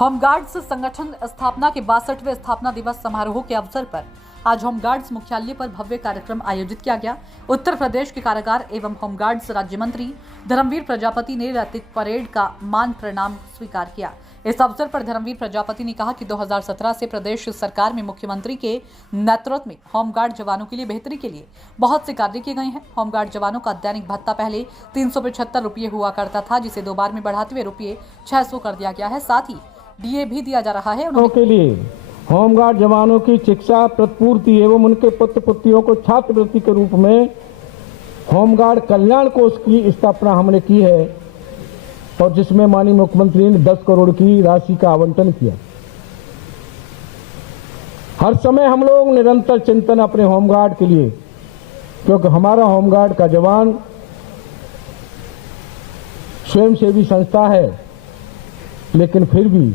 Home guards संगठन स्थापना के 62वें स्थापना दिवस समारोह के अवसर पर आज होमगार्ड्स मुख्यालय पर भव्य कार्यक्रम आयोजित किया गया। उत्तर प्रदेश के कारागार एवं होमगार्ड्स राज्य मंत्री धर्मवीर प्रजापति ने रैतिक परेड का मान प्रणाम स्वीकार किया। इस अवसर पर धर्मवीर प्रजापति ने कहा कि 2017 से प्रदेश सरकार में मुख्यमंत्री के नेतृत्व में होमगार्ड जवानों के लिए बेहतरी के लिए बहुत से कार्य किए गए हैं। होमगार्ड जवानों का दैनिक भत्ता पहले 375 रुपये हुआ करता था, जिसे 2 बार में बढ़ाते हुए रुपये 600 कर दिया गया है। साथ ही डीए भी दिया जा रहा है। के लिए होमगार्ड जवानों की शिक्षा प्रतिपूर्ति एवं उनके पुत्र पुत्रियों को छात्रवृत्ति के रूप में होमगार्ड कल्याण कोष की स्थापना हमने की है और जिसमें माननीय मुख्यमंत्री ने 10 करोड़ की राशि का आवंटन किया। हर समय हम लोग निरंतर चिंतन अपने होमगार्ड के लिए, क्योंकि हमारा होमगार्ड का जवान स्वयंसेवी संस्था है, लेकिन फिर भी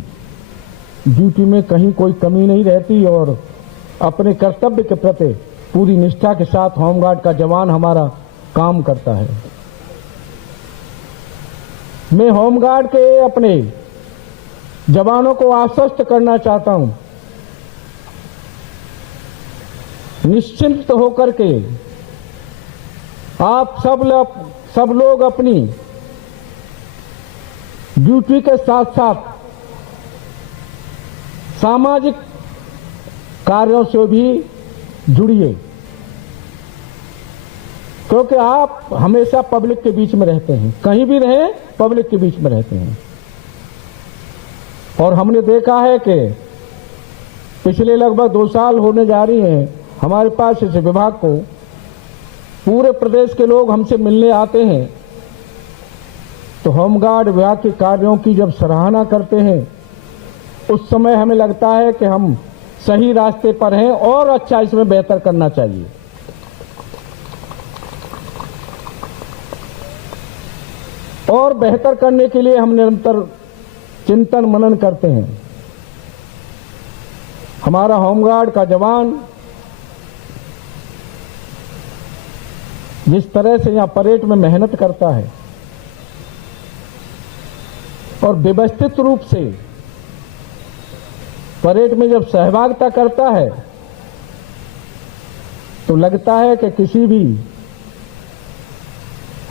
ड्यूटी में कहीं कोई कमी नहीं रहती और अपने कर्तव्य के प्रति पूरी निष्ठा के साथ होमगार्ड का जवान हमारा काम करता है। मैं होमगार्ड के अपने जवानों को आश्वस्त करना चाहता हूं, निश्चिंत होकर के आप सब लोग अपनी ड्यूटी के साथ साथ सामाजिक कार्यों से भी जुड़िए, क्योंकि आप हमेशा पब्लिक के बीच में रहते हैं, कहीं भी रहें पब्लिक के बीच में रहते हैं। और हमने देखा है कि पिछले लगभग 2 साल होने जा रही हैं हमारे पास इस विभाग को पूरे प्रदेश के लोग हमसे मिलने आते हैं, तो होमगार्ड विभाग के कार्यों की जब सराहना करते हैं उस समय हमें लगता है कि हम सही रास्ते पर हैं और अच्छा इसमें बेहतर करना चाहिए। और बेहतर करने के लिए हम निरंतर चिंतन मनन करते हैं। हमारा होमगार्ड का जवान जिस तरह से यहां परेड में मेहनत करता है और व्यवस्थित रूप से परेड में जब सहभागिता करता है तो लगता है कि किसी भी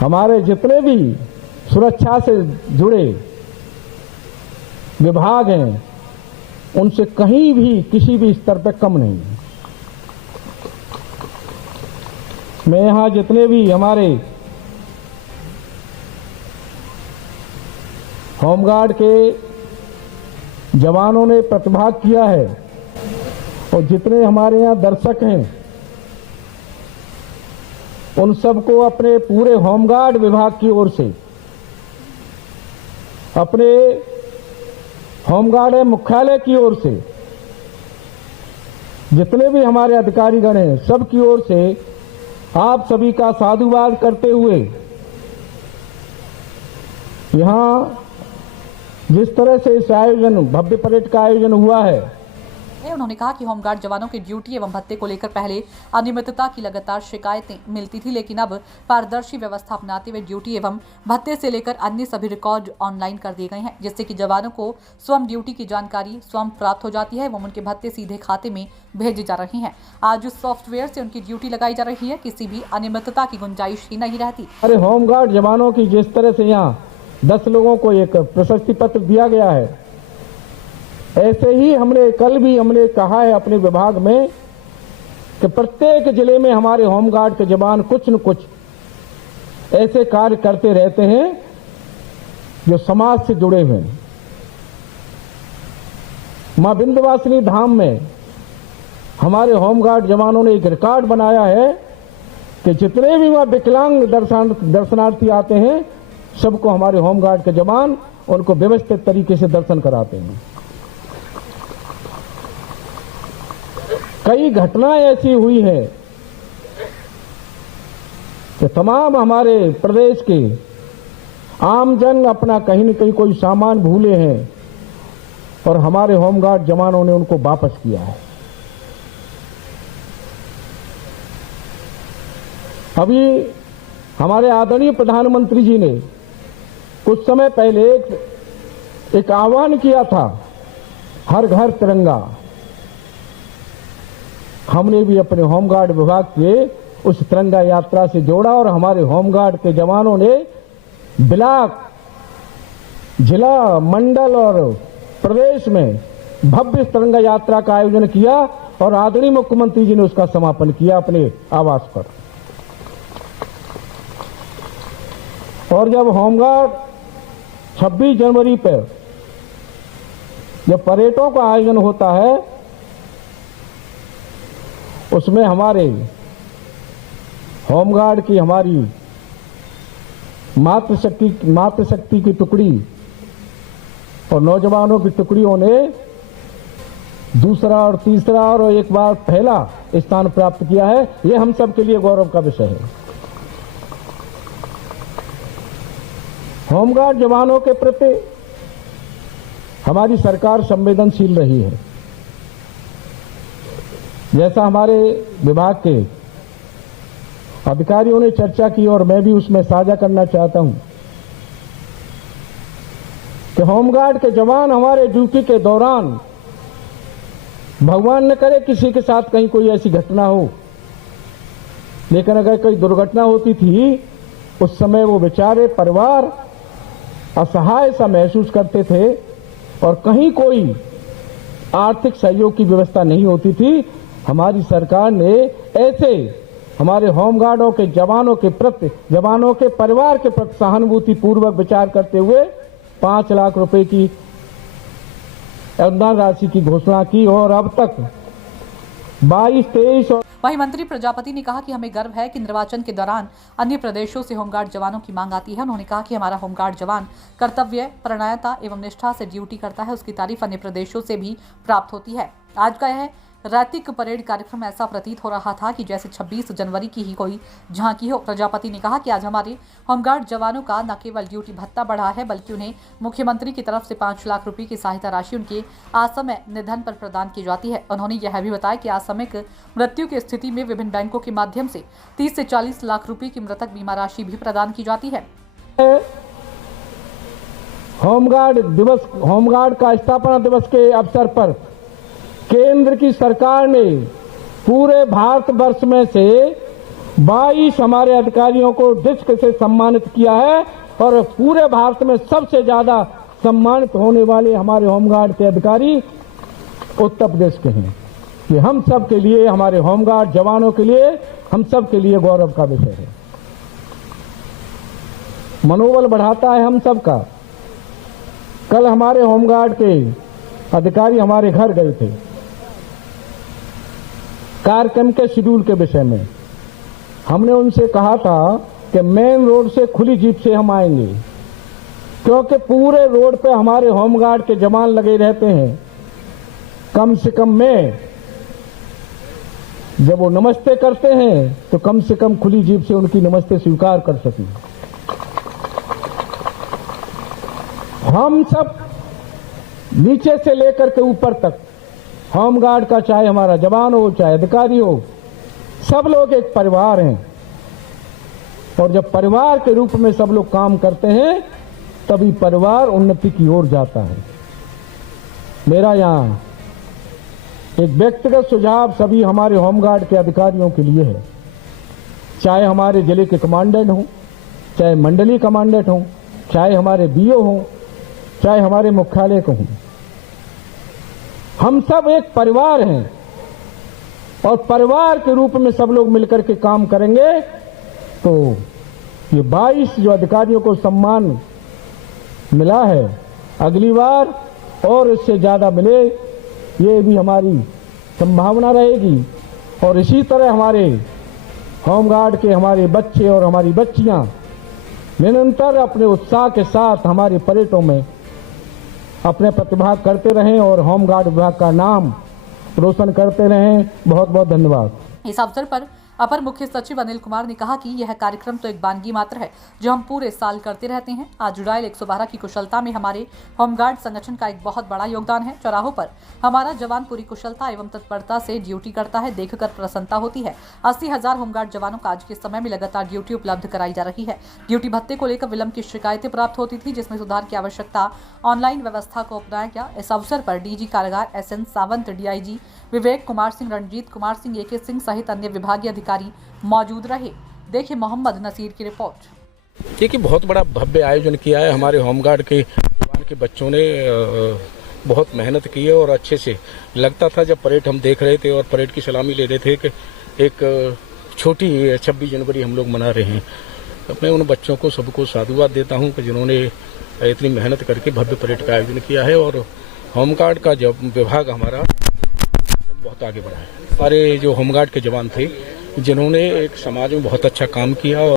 हमारे जितने भी सुरक्षा से जुड़े विभाग हैं उनसे कहीं भी किसी भी स्तर पर कम नहीं। मैं यहां जितने भी हमारे होमगार्ड के जवानों ने प्रतिभाग किया है और जितने हमारे यहां दर्शक हैं उन सबको अपने पूरे होमगार्ड विभाग की ओर से, अपने होमगार्ड मुख्यालय की ओर से, जितने भी हमारे अधिकारीगण हैं सब की ओर से आप सभी का साधुवाद करते हुए यहां जिस तरह से इस आयोजन भव्य परेड का आयोजन हुआ है। उन्होंने कहा कि होमगार्ड जवानों के ड्यूटी एवं भत्ते को लेकर पहले अनियमितता की लगातार शिकायतें मिलती थी, लेकिन अब पारदर्शी व्यवस्था अपनाते हुए ड्यूटी एवं भत्ते से लेकर अन्य सभी रिकॉर्ड ऑनलाइन कर दिए गए हैं, जिससे कि जवानों को स्वयं ड्यूटी की जानकारी स्वयं प्राप्त हो जाती है एवं उनके भत्ते सीधे खाते में भेजे जा रहे हैं। आज उस सॉफ्टवेयर से उनकी ड्यूटी लगाई जा रही है, किसी भी अनियमितता की गुंजाइश ही नहीं रहती। अरे होमगार्ड जवानों की जिस तरह से यहाँ 10 लोगों को एक प्रशस्ति पत्र दिया गया है, ऐसे ही कल भी हमने कहा है अपने विभाग में कि प्रत्येक जिले में हमारे होमगार्ड के जवान कुछ न कुछ ऐसे कार्य करते रहते हैं जो समाज से जुड़े हुए हैं। मां विंध्यवासिनी धाम में हमारे होमगार्ड जवानों ने एक रिकॉर्ड बनाया है कि जितने भी वहां विकलांग दर्शनार्थी आते हैं सबको हमारे होमगार्ड के जवान उनको व्यवस्थित तरीके से दर्शन कराते हैं। कई घटनाएं ऐसी हुई हैं कि तमाम हमारे प्रदेश के आमजन अपना कहीं न कहीं कोई सामान भूले हैं और हमारे होमगार्ड जवानों ने उनको वापस किया है। अभी हमारे आदरणीय प्रधानमंत्री जी ने कुछ समय पहले एक आह्वान किया था हर घर तिरंगा हमने भी अपने होमगार्ड विभाग के उस तिरंगा यात्रा से जोड़ा और हमारे होमगार्ड के जवानों ने ब्लॉक, जिला, मंडल और प्रदेश में भव्य तिरंगा यात्रा का आयोजन किया और आदरणीय मुख्यमंत्री जी ने उसका समापन किया अपने आवास पर। और जब होमगार्ड 26 जनवरी पर जब परेडों का आयोजन होता है उसमें हमारे होमगार्ड की हमारी मातृशक्ति की टुकड़ी और नौजवानों की टुकड़ियों ने दूसरा और तीसरा और एक बार पहला स्थान प्राप्त किया है। यह हम सब के लिए गौरव का विषय है। होमगार्ड जवानों के प्रति हमारी सरकार संवेदनशील रही है। जैसा हमारे विभाग के अधिकारियों ने चर्चा की और मैं भी उसमें साझा करना चाहता हूं कि होमगार्ड के जवान हमारे ड्यूटी के दौरान, भगवान न करे किसी के साथ कहीं कोई ऐसी घटना हो, लेकिन अगर कोई दुर्घटना होती थी उस समय वो बेचारे परिवार असहाय सा महसूस करते थे और कहीं कोई आर्थिक सहयोग की व्यवस्था नहीं होती थी। हमारी सरकार ने ऐसे हमारे होमगार्डों के जवानों के प्रति, जवानों के परिवार के प्रति सहानुभूति पूर्वक विचार करते हुए 5 लाख रुपए की अनुदान राशि की घोषणा की और अब तक 22, 23 और वहीं मंत्री प्रजापति ने कहा कि हमें गर्व है कि निर्वाचन के दौरान अन्य प्रदेशों से होमगार्ड जवानों की मांग आती है। उन्होंने कहा कि हमारा होमगार्ड जवान कर्तव्य, परायणता एवं निष्ठा से ड्यूटी करता है, उसकी तारीफ अन्य प्रदेशों से भी प्राप्त होती है। आज का यह रैतिक परेड कार्यक्रम ऐसा प्रतीत हो रहा था कि जैसे 26 जनवरी की ही कोई झांकी हो। प्रजापति ने कहा कि आज हमारे होमगार्ड जवानों का न केवल ड्यूटी भत्ता बढ़ा है बल्कि उन्हें मुख्यमंत्री की तरफ से 5 लाख रुपए की सहायता राशि उनके असमय निधन पर प्रदान की जाती है। उन्होंने यह भी बताया कि असमयिक मृत्यु की स्थिति में विभिन्न बैंकों के माध्यम से 30 से 40 लाख रुपए की मृतक बीमा राशि भी प्रदान की जाती है। होमगार्ड का स्थापना दिवस के अवसर पर केंद्र की सरकार ने पूरे भारतवर्ष में से 22 हमारे अधिकारियों को डिस्क से सम्मानित किया है और पूरे भारत में सबसे ज्यादा सम्मानित होने वाले हमारे होमगार्ड के अधिकारी उत्तर प्रदेश के हैं। ये हम सब के लिए, हमारे होमगार्ड जवानों के लिए, हम सब के लिए गौरव का विषय है। मनोबल बढ़ाता है हम सब का। कल हमारे होमगार्ड के अधिकारी हमारे घर गए थे कार्यक्रम के शेड्यूल के विषय में। हमने उनसे कहा था कि मेन रोड से खुली जीप से हम आएंगे, क्योंकि पूरे रोड पे हमारे होमगार्ड के जवान लगे रहते हैं। कम से कम में जब वो नमस्ते करते हैं तो कम से कम खुली जीप से उनकी नमस्ते स्वीकार कर सकें। हम सब नीचे से लेकर के ऊपर तक होमगार्ड का, चाहे हमारा जवान हो चाहे अधिकारी हो, सब लोग एक परिवार हैं और जब परिवार के रूप में सब लोग काम करते हैं तभी परिवार उन्नति की ओर जाता है। मेरा यहाँ एक व्यक्तिगत सुझाव सभी हमारे होमगार्ड के अधिकारियों के लिए है, चाहे हमारे जिले के कमांडेंट हों, चाहे मंडलीय कमांडेंट हों, चाहे हमारे बीओ हों, चाहे हमारे मुख्यालय को हों, हम सब एक परिवार हैं और परिवार के रूप में सब लोग मिलकर के काम करेंगे तो ये 22 जो अधिकारियों को सम्मान मिला है अगली बार और इससे ज्यादा मिले, ये भी हमारी संभावना रहेगी। और इसी तरह हमारे होमगार्ड के हमारे बच्चे और हमारी बच्चियां निरंतर अपने उत्साह के साथ हमारी परेडों में अपने प्रतिभाग करते रहें और होमगार्ड विभाग का नाम रोशन करते रहें। बहुत बहुत धन्यवाद। इस अवसर पर अपर मुख्य सचिव अनिल कुमार ने कहा कि यह कार्यक्रम तो एक वानगी मात्र है जो हम पूरे साल करते रहते हैं। आज डायल 112 की कुशलता में हमारे होमगार्ड संगठन का एक बहुत बड़ा योगदान है। चौराहों पर हमारा जवान पूरी कुशलता एवं तत्परता से ड्यूटी करता है, देखकर प्रसन्नता होती है। 80,000 होमगार्ड जवानों को आज के समय में लगातार ड्यूटी उपलब्ध कराई जा रही है। ड्यूटी भत्ते को लेकर विलंब की शिकायतें प्राप्त होती थी, जिसमें सुधार की आवश्यकता ऑनलाइन व्यवस्था को अपनाया गया। इस अवसर पर डीजी कारागार SN Sawant, DIG Vivek Kumar Singh, Ranjit Kumar Singh, AK Singh सहित अन्य विभागीय अधिकारी मौजूद रहे। देखिए मोहम्मद नसीर की रिपोर्ट। देखिए बहुत बड़ा भव्य आयोजन किया है। हमारे होमगार्ड के जवान के बच्चों ने बहुत मेहनत की है और अच्छे से लगता था जब परेड हम देख रहे थे और परेड की सलामी ले रहे थे कि एक छोटी 26 जनवरी हम लोग मना रहे हैं। मैं उन बच्चों को सबको साधुवाद देता हूं कि जिन्होंने इतनी मेहनत करके भव्य परेड का आयोजन किया है और होमगार्ड का जब विभाग हमारा बहुत आगे बढ़ा है। हमारे जो होमगार्ड के जवान थे जिन्होंने एक समाज में बहुत अच्छा काम किया और